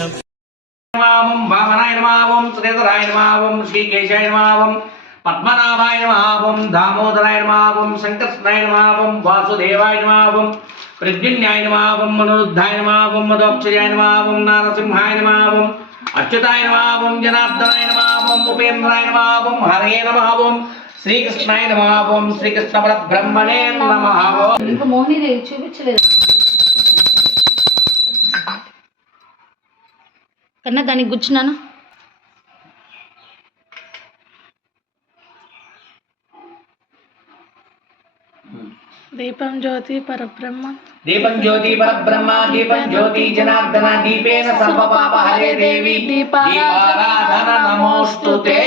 नमः वामनाय नमः श्रीधराय नमः श्रीकेशाय नमः पद्मनाभाय नमः दामोदराय नमः शंकरस्नाय नमः वासुदेवाय नमः प्रद्युम्नाय नमः मनुरुद्धाय नमः मदोक्षयाय नमः नारसिंहाय नमः अच्युताय नमः जनार्दनाय नमः उपेन्द्राय नमः हरे नमः श्रीकृष्णाय नमः श्रीकृष्ण परब्रह्मणे नमः। ఇంకా మోహిని చూపించలేదు కన్నా దానికి గుచ్చున్నాను. దీపం జ్యోతి పరబ్రహ్మ దీపం జ్యోతి పరబ్రహ్మ దీపం జ్యోతి జనార్దన దీపేన సర్వ పాప హరే దేవి దీపారాధన నమోస్తుతే.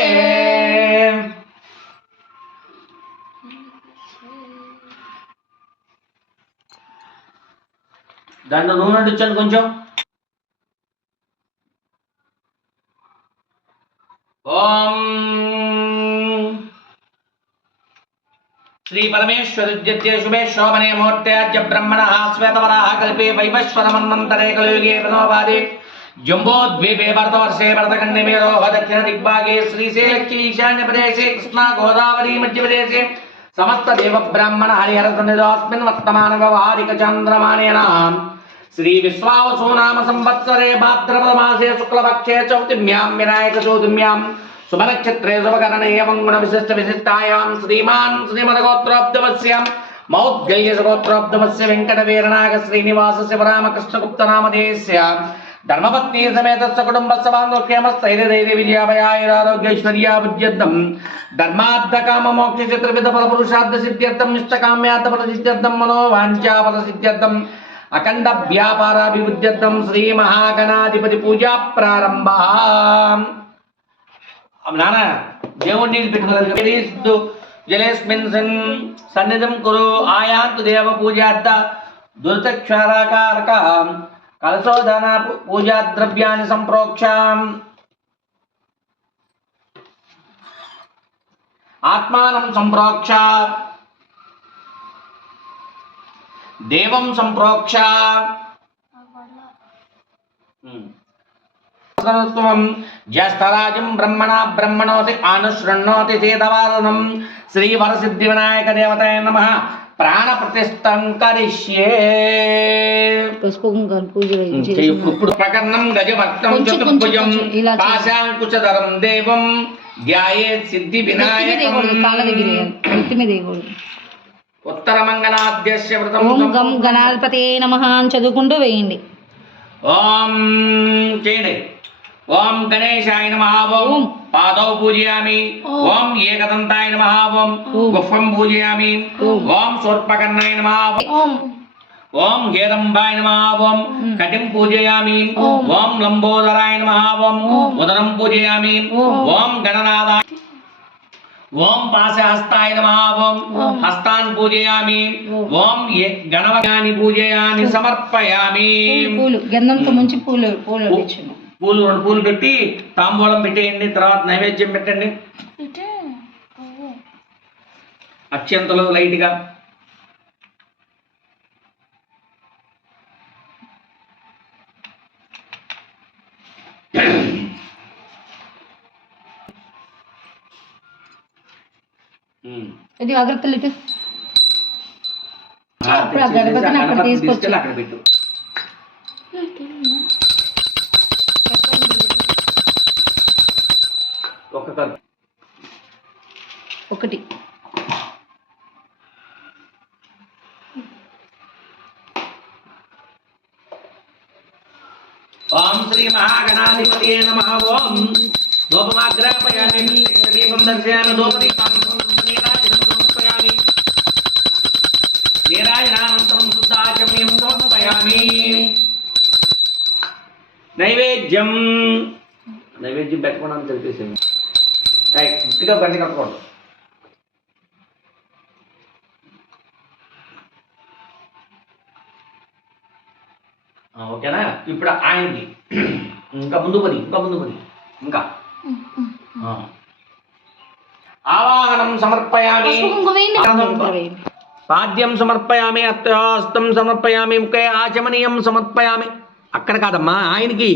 దాంట్లో నూనె అంటించండి కొంచెం. ఓం श्री परमेश्वरुद्यते शुभे शोभने मुहूर्ते ब्रह्मणः श्वेतवराह कल्पे वैवस्वत मन्वन्तरे कलियुगे प्रणवादे जम्बोद्वीपे भरतवर्षे भरतखण्डे मेरोह दक्षिण दिग्भागे श्रीशैलक्षी ईशान्य प्रदेशे कृष्णा गोदावरी मध्यप्रदेशे समस्त देव ब्राह्मण हरिहर सन्निधोऽस्मिन् वर्तमान व्यवहारिक चान्द्रमानेन श्री विश्वावसु नाम संवत्सरे भाद्रपद मासे शुक्लपक्षे चौतिम्यां विनायक चौतिम्यां शुभनक्षत्रे शुभकरणे एवं गुण विशिष्ट विशिष्टायां श्रीमान् श्रीमद्गोत्रोब्धवस्य मौद्गल्यसगोत्रोब्धवस्य वेंकटवीरनाग श्रीनिवास शिवरामकृष्णगुप्त नामधेयस्य धर्मपत्नी समेत सकुटुम्बस्य बान्धवक्षेमस्थैर्यधैर्य विजयाभयारोग्यैश्वर्याभिवृद्ध्यर्थं धर्मार्थकाममोक्षचतुर्विध फलपुरुषार्थ सिद्ध्यर्थं इष्टकाम्यार्थ फलसिद्ध्यर्थं मनोवाञ्छाफलसिद्ध्यर्थं अखंड व्यापाराभिवृद्ध्यर्थं श्री महागणाधिपति पूजा प्रारंभः. नाना దేవుణ్ణి పెట్టుకోలేదు జలేస్మిన్ సన్నిధం కురు ఆయాంతు దేవ పూజార్థ దుర్తక్షారాకారక కలశోధన పూజా ద్రవ్యాన్ని సంప్రోక్ష ఆత్మానం సంప్రోక్ష దేవం సంప్రోక్ష ज्येष्ठराजं ब्रह्मणा ब्रह्मणोति आनुशृण्वोति चेदवादनं श्रीवरसिद्धिविनायक देवताय नमः प्राण प्रतिष्ठं करिष्ये. प्रकरणं गजभक्तं चतुर्भुजं पाशाङ्कुशधरं देवं ध्यायेत् सिद्धिविनायकम्. उत्तरमङ्गलाद्यस्य व्रतं ఓం గం గణాధిపతయే నమః అని చదువుకుంటూ వేయండి. ఓం చేయండి. ओम गणेशाय नमः ओम पादौ पूजयामि ओम एकदंताय नमः ओम गुफं पूजयामि ओम शूर्पकर्णाय नमः ओम हेरंबाय नमः ओम कटिं पूजयामि ओम लंबोदराय नमः ओम उदरं पूजयामि ओम गणनादाय ओम पाशहस्ताय नमः ओम हस्तान् पूजयामि ओम गणवयानि पूजयामि समर्पयामि. పూలు గంధంతో ముంచి పూలు పూలు ఇచ్చును. పూలు రెండు పూలు పెట్టి తాంబూలం పెట్టేయండి. తర్వాత నైవేద్యం పెట్టండి. అత్యంతలో లైట్గా ఇది అగరత్తులు ఇటు గణపతిని అక్కడ తీసుకొచ్చి అక్కడ పెట్టు. ఒకటి ఓం శ్రీ మహాగణాధిపతయే నమః ఓం ధూపమాగ్రాపయామి దీపం దర్శయామి ధూపదీపం సమర్పయామి నీరాజనానంతరం శుద్ధాచమ్యం సమర్పయామి. నైవేద్యం నైవేద్యం పెట్టుకోవడం తెలిపేసింది. గట్టిగా బండి కట్టుకోండి. ఓకేనా. ఇప్పుడు ఆయనకి ఇంకా ముందు పది ఇంకా ఆవాహనం సమర్పయామి పాద్యం సమర్పయామి అత్యస్తం సమర్పయామి ముఖే ఆచమనీయం సమర్పయామి. అక్కడ కాదమ్మా ఆయనకి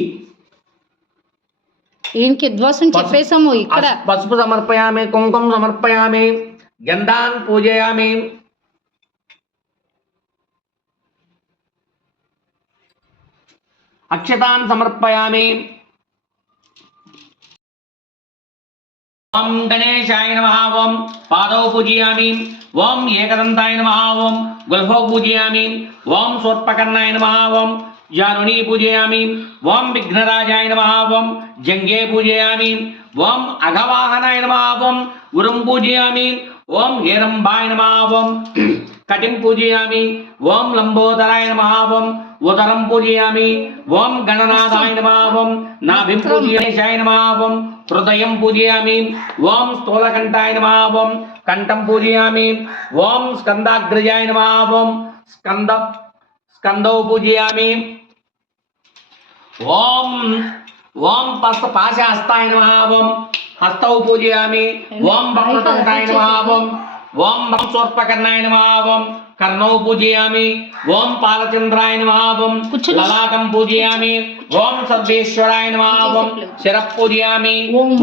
ఈయనకి ఉద్వాసం చెప్పేసాము ఇక్కడ. పసుపు సమర్పయామి, కుంకుమ సమర్పయామి, గంధాన్ పూజయామి. అక్షతాన్ సమర్పయామి. ఓం గణేశాయ నమః. ఓం పాదౌ పూజయామి. ఓం ఏకదంతాయ నమః. ఓం గుల్హౌ పూజయామి. ఓం శూర్పకర్ణాయ నమః. ఓం జానునీ పూజయామి. ఓం విఘ్నరాజాయ నమః. ఓం జంగే పూజయామి. ఓం అఘవాహనాయ నమః. ఓం గురుం పూజయామి. ఓం హేరంబాయ నమః. ఓం కటిం పూజయామి. ఓం లంబోదరాయ నమః. ఓం ఉదరం పూజయామి. ఓం గణనాథాయ నమః. ఓం నాభిం పూజయాయ నమః. ఓం హృదయం పూజయామి. ఓం స్థూలకంఠాయ నమః. ఓం కంఠం పూజయామి. ఓం స్కందాగ్రజాయ నమః. ఓం స్కందౌ పూజయామి. ఓం ఓం పాశహస్తాయ నమః. ఓం హస్తౌ పూజయామి. ఓం వక్రతుండాయ నమః. ఓం శూర్పకర్ణాయ నమః. ఓం కర్ణౌ పూజయామి. ఓం పాలచంద్రాయ నమః. ఓం లలాటం పూజయామి. ఓం సర్వేశ్వరాయ నమః. ఓం శిరః పూజయామి.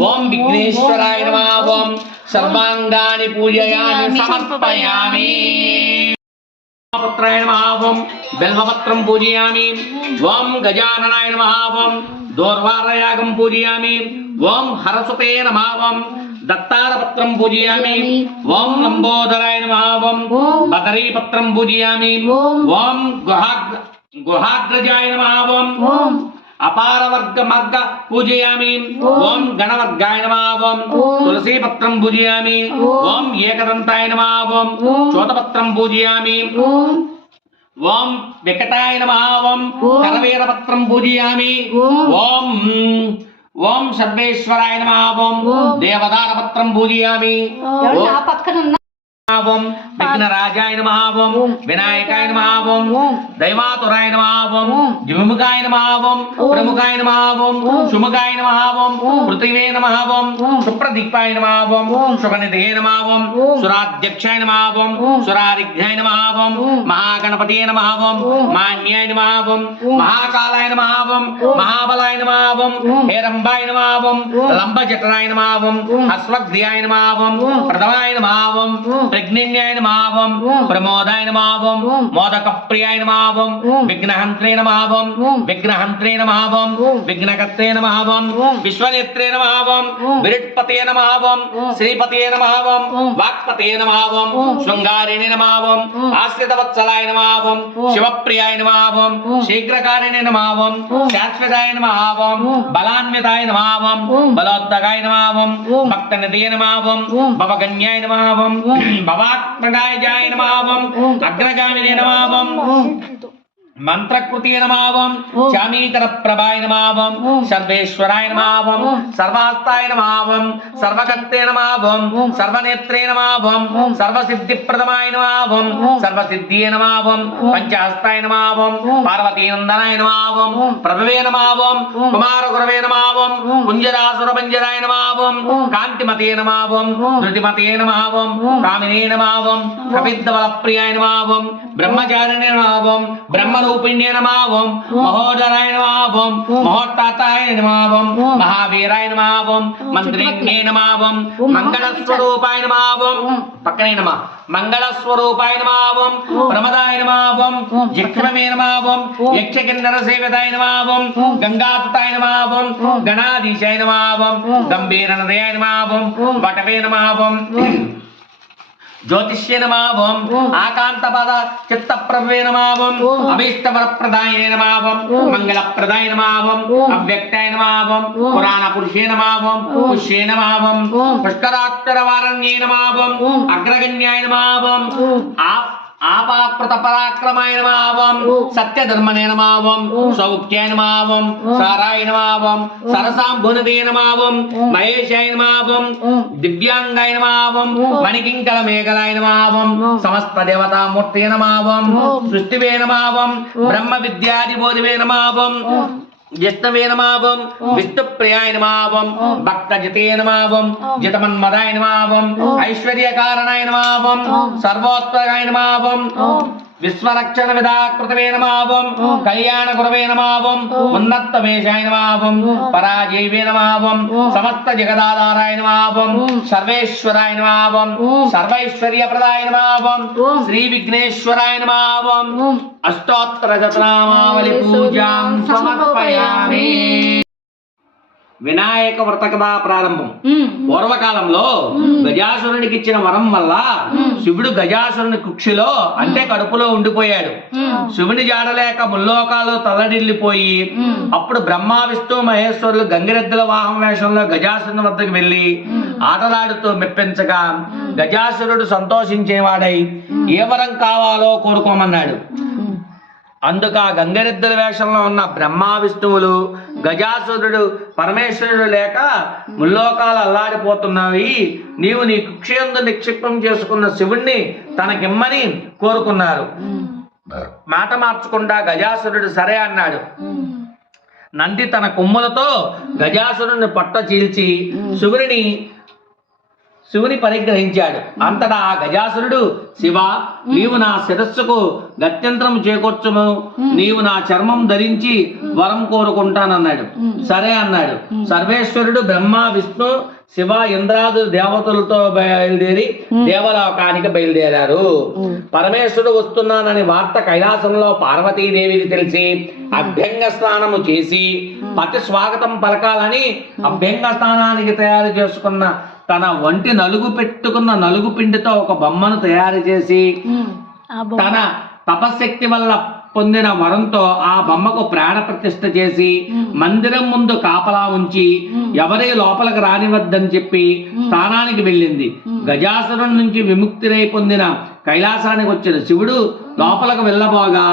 ఓం విఘ్నేశ్వరాయ నమః. ఓం సర్వాంగాని పూజయామి సమర్పయామి. పుత్రాయ నమః. ఓం బిల్వపత్రం పూజయామి. ఓం గజాననాయ నమః. ఓం దూర్వారయాగం పూజయామి. ఓం హరసుతే నమః. ఓం దత్తారపత్రం పూజయామి. ఓం లంబోదరాయ నమః. ఓం బదరీపత్రం పూజయామి. ఓం గుహాగ్రజాయ నమః. ఓం అపారవర్గ మార్గ పూజయామి. ఓం గణవర్గాయ నమః. ఓం తులసీపత్రం పూజయామి. ఓం ఏకదంతాయ నమః. ఓం చోతపత్రం పూజయామి. ఓం వికటాయ నమః. ఓం కరవీరపత్రం పూజయామి. ఓం ఓం సర్వేశ్వరాయ నమః. ఓం దేవదారపత్రం పూజయామి. ఆ పక్కన ఓం విఘ్నరాజాయ నమః. ఓం వినాయకాయ నమః. ఓం దైవాతురాయ నమః. ఓం ద్విముఖాయ నమః. ఓం ప్రముఖాయ నమః. ఓం సుముఖాయ నమః. ఓం పృథివే నమః. ఓం సుప్రదీపాయ నమః. ఓం శుభనిధే నమః. ఓం సురాధ్యక్షాయ నమః. ఓం సురారిఘ్నాయ నమః. ఓం మహాగణపతియే నమః. ఓం మాన్యాయ నమః. ఓం మహాకాలాయ నమః. ఓం మహాబలాయ నమః. ఓం హేరంబాయ నమః. ఓం లంబజఠరాయ నమః. ఓం అశ్వగ్ధ్యాయ నమః. ఓం ప్రథమాయ నమః. ఓం ప్రజ్ఞాయ నమః. ఓం ప్రమోదాయ నమః. ఓం మోదకప్రియాయ నమః. ఓం విఘ్నహంత్రే నమః. ఓం విఘ్నహంత్రే నమః. ఓం విఘ్నకర్త్రే నమః. ఓం విశ్వనేత్రే నమః. ఓం విరాట్పతయే నమః. ఓం శ్రీపతయే నమః. ఓం వాక్పతయే నమః. ఓం శృంగారిణే నమః. ఓం ఆశ్రితవత్సలాయ నమః. ఓం శివప్రియాయ నమః. ఓం శీఘ్రకారిణే నమః. ఓం శాశ్వతాయ నమః. ఓం బలాన్వితాయ నమః. ఓం బలోద్దగాయ నమః. ఓం భక్తనిధే నమః. ఓం భవగణ్యాయ నమః. ఓం భవాత్మగాయ నమః. ఓం అగ్రగామినే నమః. ఓం మంత్రకృతే నమః. ఓం శామీకర ప్రభాయ నమః. ఓం సర్వేశ్వరాయ నమః. ఓం సర్వాస్తాయ నమః. ఓం సర్వకర్తే నమః. ఓం సర్వనేత్రే నమః. ఓం సర్వసిద్ధిప్రదమాయ నమః. ఓం సర్వసిద్ధియే నమః. ఓం పంచహస్తాయ నమః. ఓం పార్వతీనందనాయ నమః. ఓం ప్రభవే నమః. ఓం కుమారగురవే నమః. ఓం కుంజరాసురభంజరాయ నమః. ఓం కాంతిమతే నమః. ఓం ధృతిమతే నమః. ఓం కామినే నమః. ఓం కవిద్దవలప్రియాయ నమః. ఓం బ్రహ్మచారిణే నమః. ఓం బ్రహ్మరూపిణ్యే నమః. ఓం మహోదరాయ నమః. ఓం మహోత్తాతాయ నమః. ఓం మహావీరాయ నమః. ఓం మంత్రిణ్యే నమః. ఓం మంగళస్వరూపాయ నమః. ఓం పక్కనే నమః. మంగళస్వరూపాయ నమః. ఓం ప్రమదాయ నమః. ఓం జిహ్వమే నమః. ఓం యక్షకిన్నర సేవితాయ నమః. ఓం గంగాసుతాయ నమః. ఓం గణాధీశాయ నమః. ఓం గంభీరనదయాయ నమః. ఓం వటవే నమః. ఓం జ్యోతిష్యే నమః. ఓం ఆకాంతపద చిత్తప్రభవే నమః. ఓం అభీష్టవరప్రదాయనే నమః. ఓం మంగళప్రదాయ నమః. ఓం అవ్యక్తాయ నమః. ఓం పురాణ పురుషే నమః. ఓం పుష్యే నమః. ఓం పుష్కరాక్షరవారణ్యే నమః. ఓం అగ్రగణ్యాయ నమః. ఓం ఆపాకృత పరాక్రమాయ నమః. ఓం సత్యధర్మనే నమః. ఓం సౌఖ్యాయ నమః. ఓం సారాయ నమః. ఓం సరసాంభునదే నమః. ఓం మహేశాయ నమః. ఓం దివ్యాంగాయ నమః. ఓం మణికింకల మేఘలాయ నమః. ఓం సమస్త దేవతామూర్తయే నమః. ఓం సృష్టివే నమః. ఓం బ్రహ్మ విద్యాధిబోధివే నమః. ఓం జిష్ణవే నమః. ఓం విష్ణుప్రియాయ నమః. ఓం భక్తజితే నమః. ఓం జితమన్మదాయ నమః. ఓం ఐశ్వర్యకారణాయ నమః. ఓం సర్వోత్తరాయ నమః. ఓం విశ్వరక్షణ విధాకృతవే నమావం కళ్యాణ గురవే నమావం ఉన్నత్తమేషాయ నమావం పరాజయవే నమావం సమస్త జగదాధారాయ నమావం సర్వేశ్వరాయ నమావం సర్వైశ్వర్యప్రదాయ నమావం శ్రీ విఘ్నేశ్వరాయ నమావం అష్టోత్తర శతనామావళి పూజాం సమర్పయామి. వినాయక వ్రత కథా ప్రారంభం. పూర్వకాలంలో గజాసురునికి ఇచ్చిన వరం వల్ల శివుడు గజాసురుని కుక్షిలో అంటే కడుపులో ఉండిపోయాడు. శివుని జాడలేక ముల్లోకాలు తల్లడిల్లిపోయి అప్పుడు బ్రహ్మ విష్ణు మహేశ్వరులు గంగిరెద్దుల వాహన వేషంలో గజాసురుని వద్దకు వెళ్లి ఆటలాడుతూ మెప్పించగా గజాసురుడు సంతోషించేవాడై ఏ వరం కావాలో కోరుకోమన్నాడు. అందుకు ఆ గంగరెద్దుల వేషంలో ఉన్న బ్రహ్మ విష్ణువులు గజాసురుడు పరమేశ్వరుడు లేక ముల్లోకాలు అల్లాడిపోతున్నాయి, నీవు నీ కుక్షయందు నిక్షిప్తం చేసుకున్న శివుణ్ణి తనకిమ్మని కోరుకున్నారు. మాట మార్చకుండా గజాసురుడు సరే అన్నాడు. నంది తన కొమ్ములతో గజాసురుడిని పొట్ట చీల్చి శివుని పరిగ్రహించాడు. అంతటా ఆ గజాసురుడు, శివ, నీవు నా శిరస్సుకు గత్యంతరం చేకూర్చుము, నీవు నా చర్మం ధరించి వరం కోరుకుంటానన్నాడు. సరే అన్నాడు. సర్వేశ్వరుడు బ్రహ్మ విష్ణు శివ ఇంద్రాదు దేవతలతో బయలుదేరి దేవలోకానికి బయలుదేరారు. పరమేశ్వరుడు వస్తున్నానని వార్త కైలాసంలో పార్వతీదేవికి తెలిసి అభ్యంగ స్నానము చేసి పతి స్వాగతం పలకాలని అభ్యంగ స్నానానికి తయారు చేసుకున్న తన వంటి నలుగు పెట్టుకున్న నలుగు పిండితో ఒక బొమ్మను తయారు చేసి తన తపశక్తి వల్ల పొందిన వరంతో ఆ బొమ్మకు ప్రాణ ప్రతిష్ఠ చేసి మందిరం ముందు కాపలా ఉంచి ఎవరి లోపలికి రానివద్దని చెప్పి స్థానానికి వెళ్ళింది. గజాసురుడి నుంచి విముక్తిరై పొందిన కైలాసానికి వచ్చిన శివుడు లోపలకు వెళ్ళబోగా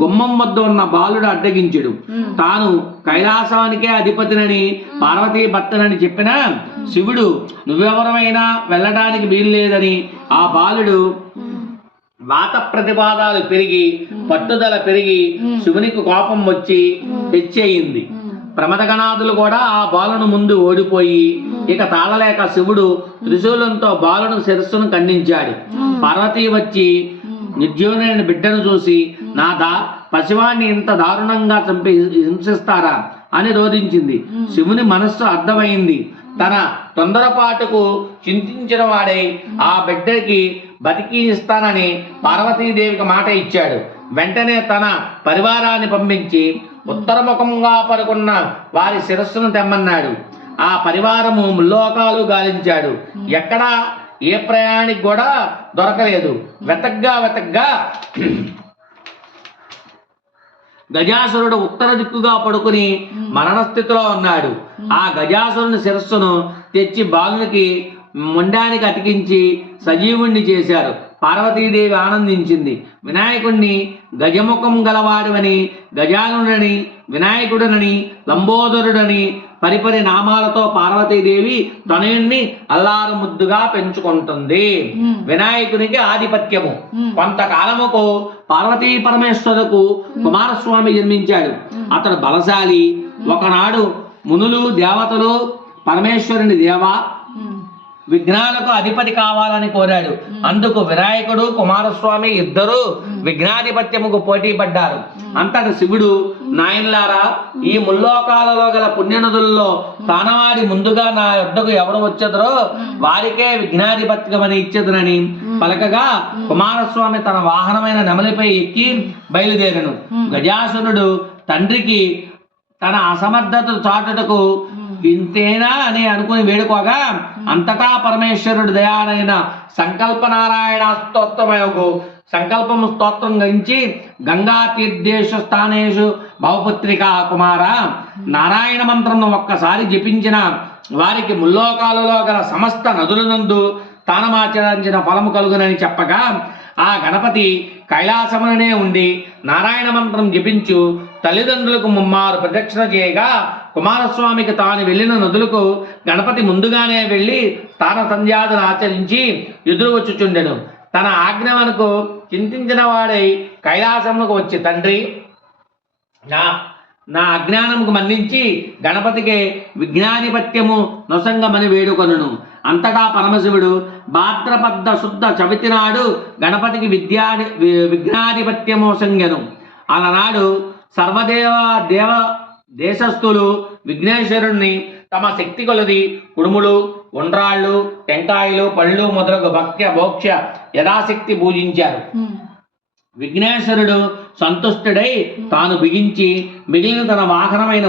గుమ్మం వద్ద ఉన్న బాలుడు అడ్డగించుడు. తాను కైలాసానికే అధిపతినని పార్వతీ భర్తనని చెప్పిన శివుడు నువ్వెవరమైనా వెళ్ళడానికి వీల్లేదని ఆ బాలుడు వాత ప్రతిపాదాలు పెరిగి పట్టుదల పెరిగి శివునికి కోపం వచ్చి హెచ్చయింది. ప్రమదగణాదులు కూడా ఆ బాలును ముందు ఓడిపోయి ఇక తాళలేక శివుడు త్రిశూలంతో బాలును శిరస్సును ఖండించాడు. పార్వతీ వచ్చి నిర్జీవునైన బిడ్డను చూసి, నాథా, పసివాణ్ణి ఇంత దారుణంగా చంపి హింసిస్తారా అని రోధించింది. శివుని మనస్సు అర్థమైంది. తన తొందరపాటుకు చింతించిన వాడై ఆ బిడ్డకి బతికి ఇస్తానని పార్వతీదేవికి మాట ఇచ్చాడు. వెంటనే తన పరివారాన్ని పంపించి ఉత్తరముఖంగా పడుకున్న వారి శిరస్సును తెమ్మన్నాడు. ఆ పరివారము ముల్లోకాలు గాలించాడు. ఎక్కడా ఏ ప్రయాణికి కూడా దొరకలేదు. వెతగ్గా గజాసురుడు ఉత్తర దిక్కుగా పడుకుని మరణస్థితిలో ఉన్నాడు. ఆ గజాసురుని శిరస్సును తెచ్చి బాలునికి ముండానికి అతికించి సజీవుణ్ణి చేశారు. పార్వతీదేవి ఆనందించింది. వినాయకుణ్ణి గజముఖం గలవాడువని, గజానుడని, వినాయకుడనని, లంబోదరుడని పరిపరి నామాలతో పార్వతీదేవి తనయుణ్ణి అల్లారు ముద్దుగా పెంచుకుంటుంది. వినాయకునికి ఆధిపత్యము. కొంతకాలముకు పార్వతీ పరమేశ్వరులకు కుమారస్వామి జన్మించాడు. అతడు బలశాలి. ఒకనాడు మునులు దేవతలు పరమేశ్వరుని దేవా, విఘ్నాలకు అధిపతి కావాలని కోరాడు. అందుకు వినాయకుడు కుమారస్వామి ఇద్దరు విఘ్నాధిపత్యముకు పోటీ పడ్డారు. అంతటి శివుడు, నాయనలారా, ఈ ముల్లోకాలలో గల పుణ్యనదుల్లో తానవాడి ముందుగా నా యొద్దకు ఎవరు వచ్చేదరో వారికే విఘ్నాధిపత్యమని ఇచ్చేదనని పలకగా కుమారస్వామి తన వాహనమైన నెమలిపై ఎక్కి బయలుదేరను. గజాసురుడు తండ్రికి తన అసమర్థత చాటుటకు ఇంతేనా అని అనుకుని వేడుకోగా అంతటా పరమేశ్వరుడు దయానైన సంకల్ప నారాయణ స్తోత్రమయకు సంకల్పము స్తోత్రం గంచి గంగా తీర్థేషు స్థానేషు భవపుత్రిక కుమార, నారాయణ మంత్రం ఒక్కసారి జపించిన వారికి ముల్లోకాలలో గల సమస్త నదులనందు స్థానమాచరించిన ఫలము కలుగునని చెప్పగా ఆ గణపతి కైలాసముననే ఉండి నారాయణ మంత్రం జపించు తల్లిదండ్రులకు ముమ్మారు ప్రదక్షిణ చేయగా కుమారస్వామికి తాను వెళ్ళిన నదులకు గణపతి ముందుగానే వెళ్ళి స్థాన సంధ్యాదులు ఆచరించి ఎదురు వచ్చుచుండెను. తన ఆజ్ఞవనకు చింతించిన వాడై కైలాసములకు వచ్చి, తండ్రి, నా అజ్ఞానముకు మన్నించి గణపతికి విజ్ఞానిపత్యము నొసంగమని వేడుకొనును. అంతటా పరమశివుడు భాద్రపద శుద్ధ చవితి నాడు గణపతికి విఘ్నాధిపత్యము సంగెను. అలనాడు దేవ దేశస్థులు విఘ్నేశ్వరుణ్ణి తమ శక్తి కొలది కుడుములు, ఉండ్రాళ్ళు, టెంకాయలు, పళ్ళు మొదలగు భక్త్య భోక్ష్య యథాశక్తి పూజించారు. విఘ్నేశ్వరుడు సంతుష్టుడై తాను బిగించి మిగిలిన తన వాహనమైన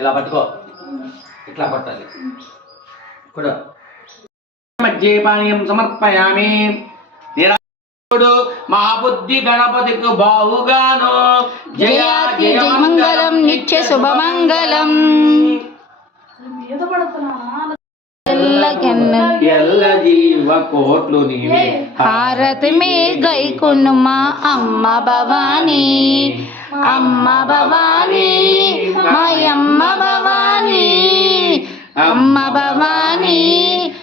ఇలా పట్టుకో, ఇట్లా పట్టాలి. ఇప్పుడు మధ్య పానీయం సమర్పయామి. మహాబుద్ధి గణపతికి బావుగాను జయ జయ మంగళం నిత్య శుభమంగళం. ఎల్ల జీవ కోట్లు నీవే హారతి మే గైకును మా అమ్మ భవానీ, అమ్మ భవానీ, మాయమ్మ భవానీ, అమ్మ భవానీ,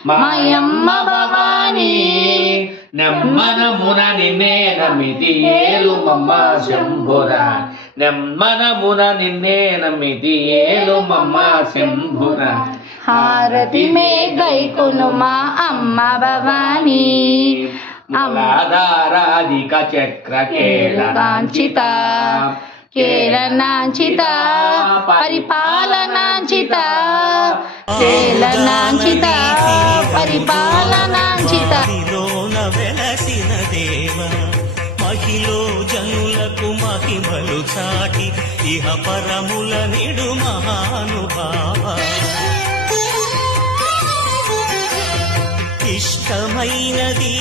మాయమ్మ భవానీ. నెమ్మనమున నిన్నే నమితి ఏలు మమ్మ శంభురా, నెమ్మనమున నిన్నే నమితి ఏలు మమ్మ శంభురా. హారతి మే గైకును మా అమ్మ భవానీ, మూలాధారాధిక చక్ర కాంచిత కేలనాంచిత పరిపాలనాంచిత, కేలనాంచిత పరిపాలనాంచిత. వెలసిన దేవ మహిలో జనులకు మహిమలు చాటి ఇహ పరముల నిడు మహానుభావ. ఇష్టమైనది